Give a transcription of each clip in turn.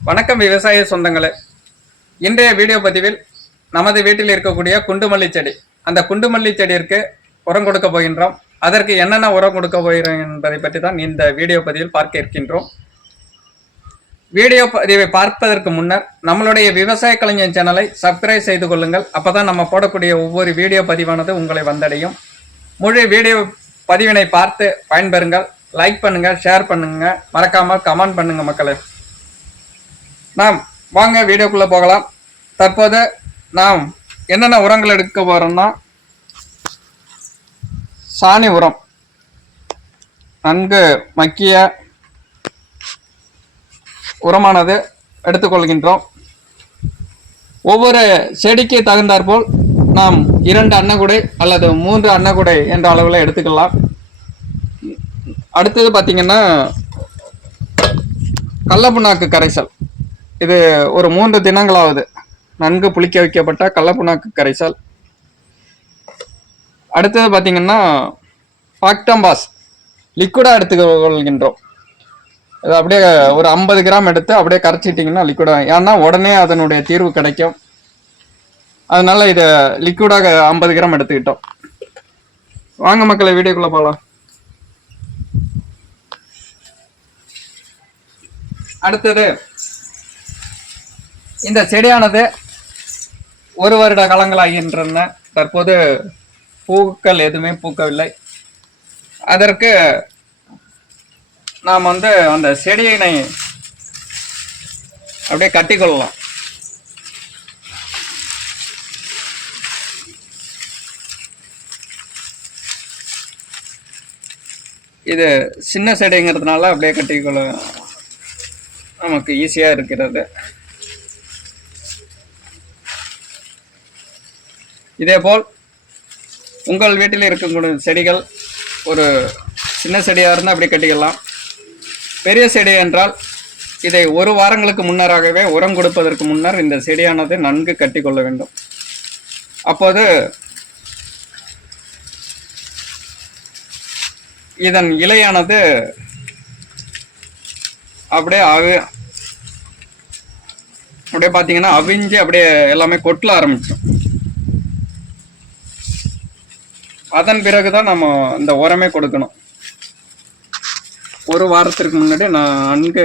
வணக்கம் விவசாய சொந்தங்களே. இன்றைய வீடியோ பதிவில் நமது வீட்டில் இருக்கக்கூடிய குண்டுமல்லி செடி. அந்த குண்டுமல்லி செடியிற்கு உரம் கொடுக்க போகின்றோம். அதற்கு என்னென்ன உரம் கொடுக்க போகிறோம் என்பதை பற்றி தான் இந்த வீடியோ பதிவில் பார்க்க இருக்கின்றோம். வீடியோ பதிவை பார்ப்பதற்கு முன்னர் நம்மளுடைய விவசாய கலைஞன் சேனலை சப்ஸ்கிரைப் செய்து கொள்ளுங்கள். அப்பதான் நம்ம போடக்கூடிய ஒவ்வொரு வீடியோ பதிவானது உங்களை வந்தடையும். முழு வீடியோ பதிவினை பார்த்து பயன்பெறுங்கள். லைக் பண்ணுங்கள் ஷேர் பண்ணுங்கள் மறக்காமல் கமெண்ட் பண்ணுங்கள் மக்களே. நாம் வாங்க வீடியோக்குள்ள போகலாம். தற்போது நாம் என்னென்ன உரங்கள் எடுக்க போறோம்னா சாணி உரம் நன்கு மக்கிய உரமானது எடுத்துக்கொள்கின்றோம் ஒவ்வொரு செடிக்கு தகுந்தாற்போல் நாம் இரண்டு அன்னகுடை அல்லது மூன்று அன்னகுடை என்ற அளவில் எடுத்துக்கலாம். அடுத்தது பார்த்திங்கன்னா கள்ளப்புண்ணாக்கு கரைசல். இது ஒரு மூன்று தினங்களாவது நன்கு புளிக்க வைக்கப்பட்ட கடலப்புண்ணாக்கு கரைசல். அடுத்தது பார்த்தீங்கன்னா பாக்டம்பாஸ் லிக்விடாக எடுத்துக்கொள்கின்றோம். இது அப்படியே ஒரு ஐம்பது கிராம் எடுத்து அப்படியே கரைச்சிட்டிங்கன்னா லிக்விடாக ஏன்னா உடனே அதனுடைய தீர்வு கிடைக்கும். அதனால இதை லிக்விடாக ஐம்பது கிராம் எடுத்துக்கிட்டோம். வாங்க மக்களை வீடியோக்குள்ளே போகலாம். அடுத்தது இந்த செடியானது ஒரு வருட காலங்களாகின்றன. தற்போது பூக்கள் எதுவுமே பூக்கவில்லை. அதற்கு நாம் வந்து அந்த செடியினை அப்படியே கட்டிக்கொள்ளலாம். இது சின்ன செடிங்கிறதுனால அப்படியே கட்டிக்கொள்ள நமக்கு ஈஸியாக இருக்கிறது. இதேபோல் உங்கள் வீட்டில் இருக்கக்கூடிய செடிகள் ஒரு சின்ன செடியாக இருந்தால் அப்படியே கட்டிக்கலாம். பெரிய செடி என்றால் இதை ஒரு வாரங்களுக்கு முன்னராகவே உரம் கொடுப்பதற்கு முன்னர் இந்த செடியானது நன்கு கட்டிக்கொள்ள வேண்டும். அப்போது இதன் இலையானது அப்படியே அவி அப்படியே பார்த்தீங்கன்னா அவிஞ்சு அப்படியே எல்லாமே கொட்டல ஆரம்பிச்சோம் அதன் பிறகு தான் நம்ம இந்த உரமே கொடுக்கணும். ஒரு வாரத்திற்கு முன்னாடி நான் நன்கு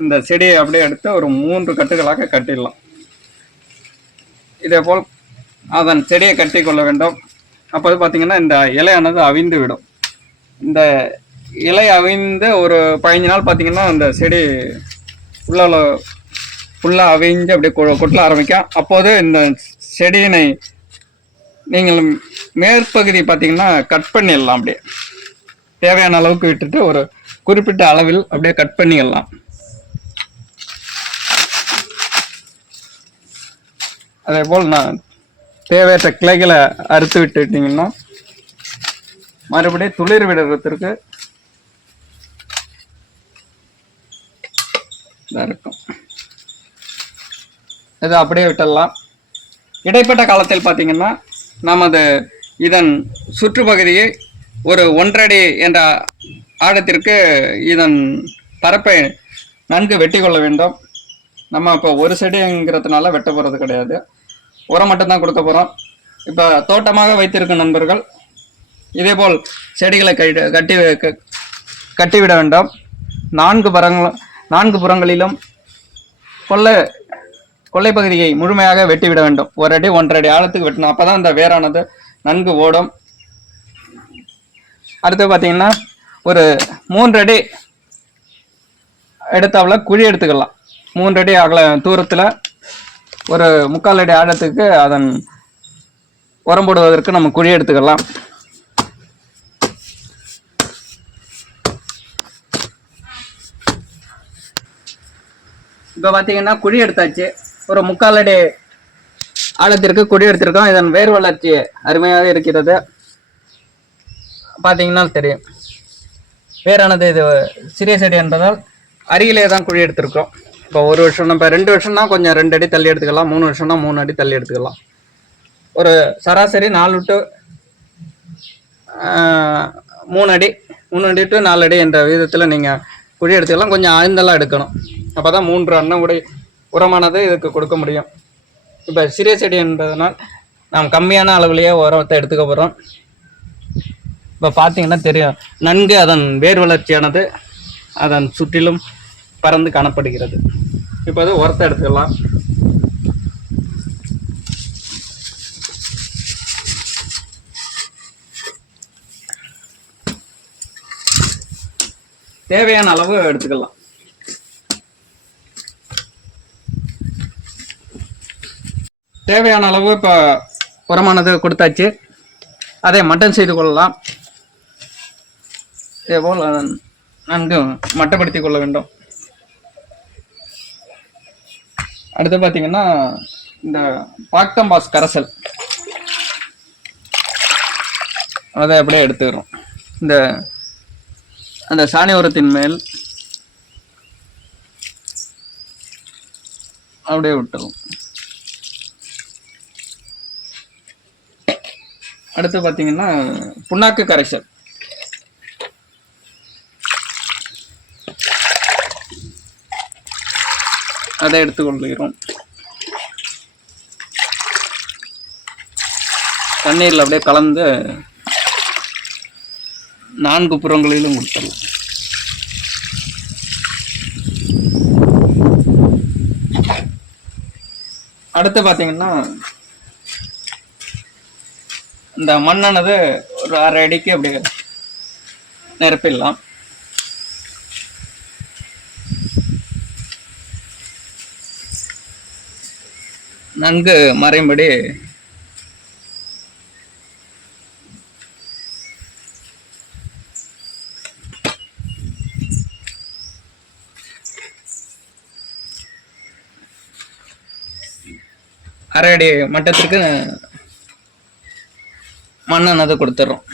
இந்த செடியை அப்படியே எடுத்து ஒரு மூன்று கட்டுகளாக கட்டிடலாம். இதே போல் அதன் செடியை கட்டி கொள்ள வேண்டும். அப்போது பார்த்தீங்கன்னா இந்த இலையானது அவிந்து விடும். இந்த இலை அவிந்து ஒரு பதினஞ்சு நாள் பார்த்தீங்கன்னா அந்த செடி உள்ள ஃபுல்லாக அவிஞ்சு அப்படியே கொ- கொட்டல ஆரம்பிக்கும். அப்போது இந்த செடியினை நீங்கள் மேற்பகுதி பார்த்தீங்கன்னா கட் பண்ணிடலாம் அப்படியே. தேவையான அளவுக்கு விட்டுட்டு ஒரு குறிப்பிட்ட அளவில் அப்படியே கட் பண்ணிடலாம். அதே போல் நான் தேவையற்ற கிளைகளை அறுத்து விட்டுட்டீங்கன்னா மறுபடியும் துளிர் விடுறதுக்கு இதாக இருக்கும். இதை அப்படியே விட்டுடலாம். இடைப்பட்ட காலத்தில் பார்த்தீங்கன்னா நமது இதன் சுற்றுப்பகுதியை ஒரு ஒன்றடி என்ற ஆழத்திற்கு இதன் பரப்பை நன்கு வெட்டி கொள்ள வேண்டும். நம்ம இப்போ ஒரு செடிங்கிறதுனால வெட்ட போகிறது கிடையாது. உரம் மட்டும்தான் கொடுக்க போகிறோம் இப்போ தோட்டமாக வைத்திருக்கும் நண்பர்கள் இதேபோல் செடிகளை கட்டி கட்டி க- கட்டிவிட வேண்டும். நான்கு பரங்களும் நான்கு புறங்களிலும் கொள்ளை கொள்ளை பகுதியை முழுமையாக வெட்டிவிட வேண்டும். ஒரு அடி ஒன்றரை அடி ஆழத்துக்கு வெட்டணும். அப்பதான் அந்த வேரானது நன்கு ஓடும். அடுத்து பார்த்தீங்கன்னா ஒரு மூன்றடி எடுத்தாவில் குழி எடுத்துக்கலாம். மூன்றடி அகல தூரத்தில் ஒரு முக்கால் அடி ஆழத்துக்கு அதன் உரம் போடுவதற்கு நம்ம குழி எடுத்துக்கலாம். இப்போ பார்த்தீங்கன்னா குழி எடுத்தாச்சு. ஒரு முக்கால் அடி ஆழத்திற்கு குழி எடுத்திருக்கோம். இதன் வேர் வளர்ச்சி அருமையாக இருக்கிறது. பார்த்தீங்கன்னா தெரியும். வேறானது இது சிறிய செடி என்பதால் அருகிலே தான் குழி எடுத்திருக்கோம் இப்போ ஒரு வருஷம் இப்போ ரெண்டு வருஷம்னா கொஞ்சம் ரெண்டு அடி தள்ளி எடுத்துக்கலாம். மூணு வருஷம்னா மூணு அடி தள்ளி எடுத்துக்கலாம். ஒரு சராசரி நாலு டு மூணு அடி மூணு அடி டு நாலு அடி என்ற விதத்தில் நீங்கள் குழி எடுத்துக்கலாம். கொஞ்சம் ஆழ்ந்தெல்லாம் எடுக்கணும். அப்போ தான் மூன்று அண்ணன் உடை உரமானது இதுக்கு கொடுக்க முடியும். இப்போ சிறிய செடி என்பதனால் நாம் கம்மியான அளவிலேயே உரத்தை எடுத்துக்க போகிறோம் இப்போ பார்த்தீங்கன்னா தெரியும் நன்கு அதன் வேர் வளர்ச்சியானது அதன் சுற்றிலும் பறந்து காணப்படுகிறது. இப்போ அது உரத்தை எடுத்துக்கலாம். தேவையான அளவு எடுத்துக்கலாம். தேவையான அளவு இப்போ உரமானது கொடுத்தாச்சு. அதை மட்டன் செய்து கொள்ளலாம். இதேபோல் நன்கு மட்டப்படுத்தி கொள்ள வேண்டும். அடுத்து பார்த்தீங்கன்னா இந்த பாக்தம்பாஸ் கரைசல். அதை அப்படியே எடுத்துக்கிறோம். இந்த அந்த சாணி உரத்தின் மேல் அப்படியே விட்டுரும் அடுத்து பார்த்தீங்கன்னா புண்ணாக்கு கரைசல். அதை எடுத்துக்கொள்கிறோம். தண்ணீரில் அப்படியே கலந்து நான்கு புறங்களிலும் கொடுத்துடலாம். அடுத்து பார்த்தீங்கன்னா இந்த மண்ணானது ஒரு அரை அடிக்கு அப்படி நிரப்பிடலாம். நன்கு மறையும்படி அரை அடி மட்டத்திற்கு மண்ணானது கொடுத்துட்றோம்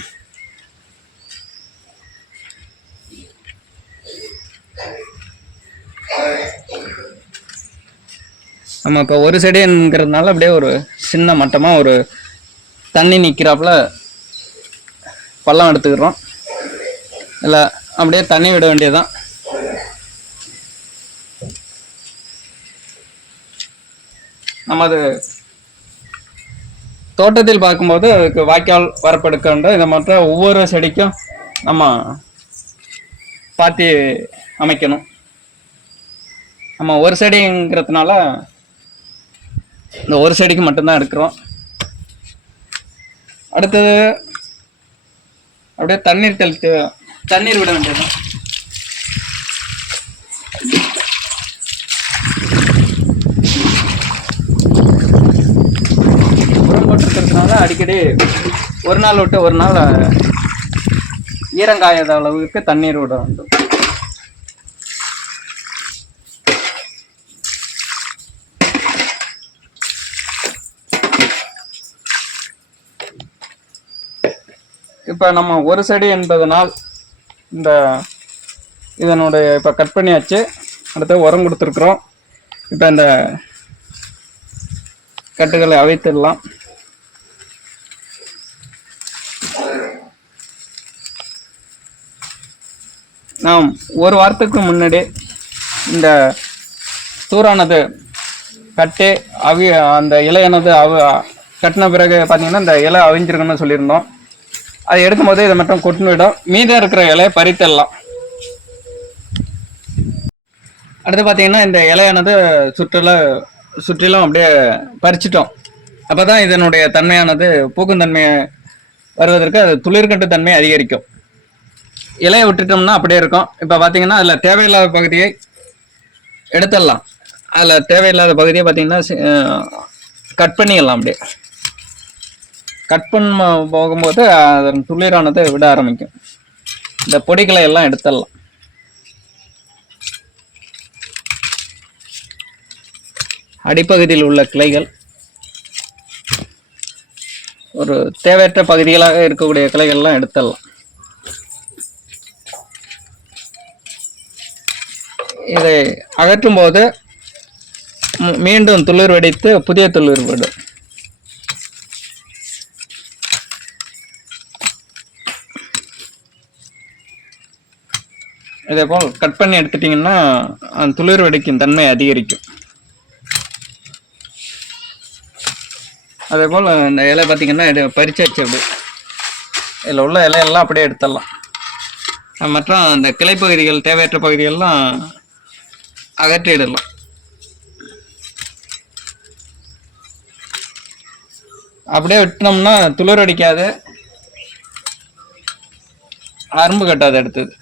நம்ம இப்போ ஒரு செடிங்கிறதுனால அப்படியே ஒரு சின்ன மட்டமாக ஒரு தண்ணி நிற்கிறாப்புல பள்ளம் எடுத்துக்கிறோம். இல்லை அப்படியே தண்ணி விட வேண்டியதுதான். நமது தோட்டத்தில் பார்க்கும்போது அதுக்கு வாய்க்கால் வரப்பெடுக்க இந்த இதை மற்ற ஒவ்வொரு செடிக்கும் நம்ம பாத்தி அமைக்கணும். நம்ம ஒரு செடிங்கிறதுனால இந்த ஒரு செடிக்கு மட்டும்தான் எடுக்கிறோம் அடுத்தது அப்படியே தண்ணீர் தெளித்து தண்ணீர் விட வேண்டியது உரம் போட்டிருக்கிறதுனால அடிக்கடி ஒரு நாள் விட்டு ஒரு நாள் ஈரங்காயாத அளவுக்கு தண்ணீர் விட வேண்டும். இப்போ நம்ம ஒரு செடி என்பதனால் இந்த இதனுடைய இப்போ கட் பண்ணியாச்சு. அடுத்து உரம் கொடுத்துருக்குறோம். இப்போ இந்த கட்டுகளை அவைத்திடலாம். நாம் ஒரு வாரத்துக்கு முன்னாடி இந்த தூரானது கட்டி அவி அந்த இலையானது அவ கட்டின பிறகு பார்த்தீங்கன்னா இந்த இலை அவிஞ்சிருக்குன்னு சொல்லியிருந்தோம். அதை எடுக்கும்போது இதை மட்டும் கொட்டுன்னு விடும். மீதம் இருக்கிற இலையை பறித்தரலாம் அடுத்து பார்த்தீங்கன்னா இந்த இலையானது சுற்றுலா சுற்றிலும் அப்படியே பறிச்சிட்டோம். அப்போ தான் இதனுடைய தன்மையானது பூக்கும் தன்மையை வருவதற்கு அது துளிர்கட்டு தன்மை அதிகரிக்கும். இலையை விட்டுட்டோம்னா அப்படியே இருக்கும். இப்போ பார்த்தீங்கன்னா அதில் தேவையில்லாத பகுதியை எடுத்துடலாம். அதில் தேவையில்லாத பகுதியை பார்த்தீங்கன்னா கட் பண்ணிடலாம் அப்படியே. கட் பண்ண போகும்போது அதன் துளிரானதை விட ஆரம்பிக்கும். இந்த பொடிகளை எல்லாம் எடுத்துடலாம். அடிப்பகுதியில் உள்ள கிளைகள். ஒரு தேவையற்ற பகுதிகளாக இருக்கக்கூடிய கிளைகள்லாம் எடுத்துடலாம். இதை அகற்றும் போது மீண்டும் துளிர் வெடித்து புதிய துளிர் விடும். இதே போல் கட் பண்ணி எடுத்துட்டிங்கன்னா அந்த துளிர் வெடிக்கும் தன்மை அதிகரிக்கும். அதே போல் இந்த இலை பார்த்தீங்கன்னா இது பறிச்சாச்சு அப்படி இதில் உள்ள இலையெல்லாம் அப்படியே எடுத்துடலாம். மற்றும் அந்த கிளைப்பகுதிகள் தேவையற்ற பகுதிகள்லாம் அகற்றிடலாம் அப்படியே விட்டோம்னா துளிர் அடிக்காது அரும்பு கட்டாது அடுத்தது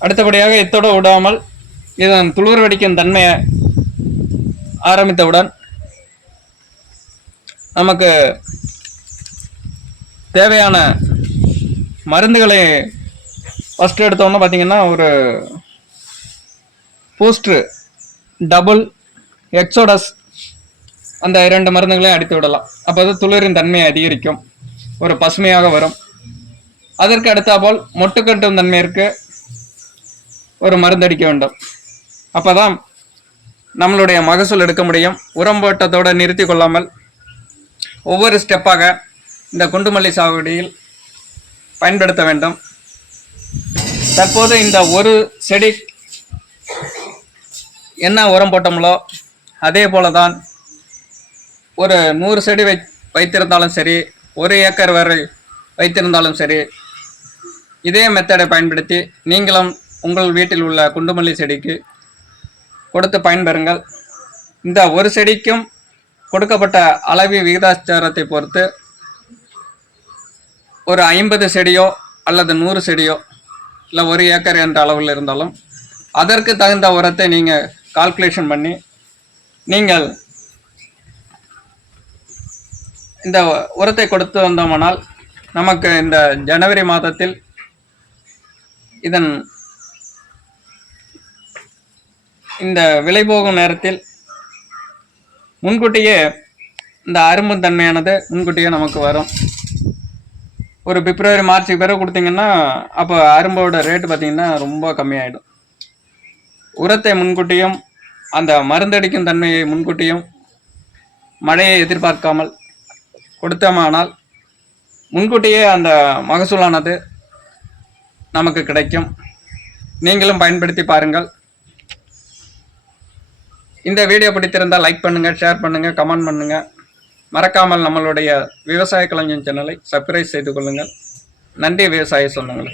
அடுத்தபடியாக இத்தோடு விடாமல் இதன் துளிர் வடிக்கும் தன்மையை ஆரம்பித்தவுடன் நமக்கு தேவையான மருந்துகளை ஃபஸ்ட்டு எடுத்தோம்னா பார்த்தீங்கன்னா ஒரு பூஸ்ட்ரு டபுள் எக்ஸோடஸ் அந்த இரண்டு மருந்துகளையும் அடித்து விடலாம். அப்போ அது துளிரின் தன்மையை அதிகரிக்கும். ஒரு பசுமையாக வரும். அதற்கு அடுத்தாபோல் மொட்டுக்கட்டும் தன்மையிற்கு ஒரு மருந்து அடிக்க வேண்டும். அப்பதான் நம்மளுடைய மகசூல் எடுக்க முடியும். உரம் போட்டத்தோடு நிறுத்தி கொள்ளாமல் ஒவ்வொரு ஸ்டெப்பாக இந்த குண்டுமல்லி சாகுபடியில் பயன்படுத்த வேண்டும். தற்போது இந்த ஒரு செடி என்ன உரம் போட்டோம்களோ அதே போல தான் ஒரு நூறு செடி வை வைத்திருந்தாலும் சரி ஒரு ஏக்கர் வரை வைத்திருந்தாலும் சரி இதே மெத்தடை பயன்படுத்தி நீங்களும் உங்கள் வீட்டில் உள்ள குண்டுமல்லி செடிக்கு கொடுத்து பயன்பெறுங்கள். இந்த ஒரு செடிக்கும் கொடுக்கப்பட்ட அளவு விகிதாச்சாரத்தை பொறுத்து ஒரு ஐம்பது செடியோ அல்லது நூறு செடியோ இல்லை ஒரு ஏக்கர் என்ற அளவில் இருந்தாலும் அதற்கு தகுந்த உரத்தை நீங்கள் கால்குலேஷன் பண்ணி நீங்கள் இந்த உரத்தை கொடுத்து வந்தோமானால் நமக்கு இந்த ஜனவரி மாதத்தில் இதன் இந்த விலை போகும் நேரத்தில் முன்கூட்டியே இந்த அரும்பு தன்மையானது முன்கூட்டியே நமக்கு வரும். ஒரு பிப்ரவரி மார்ச்சுக்கு பிறகு கொடுத்தீங்கன்னா அப்போ அரும்போட ரேட்டு பார்த்தீங்கன்னா ரொம்ப கம்மியாயிடும். உரத்தை முன்கூட்டியும் அந்த மருந்தடிக்கும் தன்மையை முன்கூட்டியும் மழையை எதிர்பார்க்காமல் கொடுத்தோமானால் முன்கூட்டியே அந்த மகசூலானது நமக்கு கிடைக்கும். நீங்களும் பயன்படுத்தி பாருங்கள். இந்த வீடியோ பிடித்திருந்தால் லைக் பண்ணுங்கள் ஷேர் பண்ணுங்கள் கமெண்ட் பண்ணுங்கள் மறக்காமல் நம்மளுடைய விவசாய கலைஞன் சேனலை சப்ஸ்கிரைப் செய்து கொள்ளுங்கள். நன்றி விவசாய சொந்தங்களே.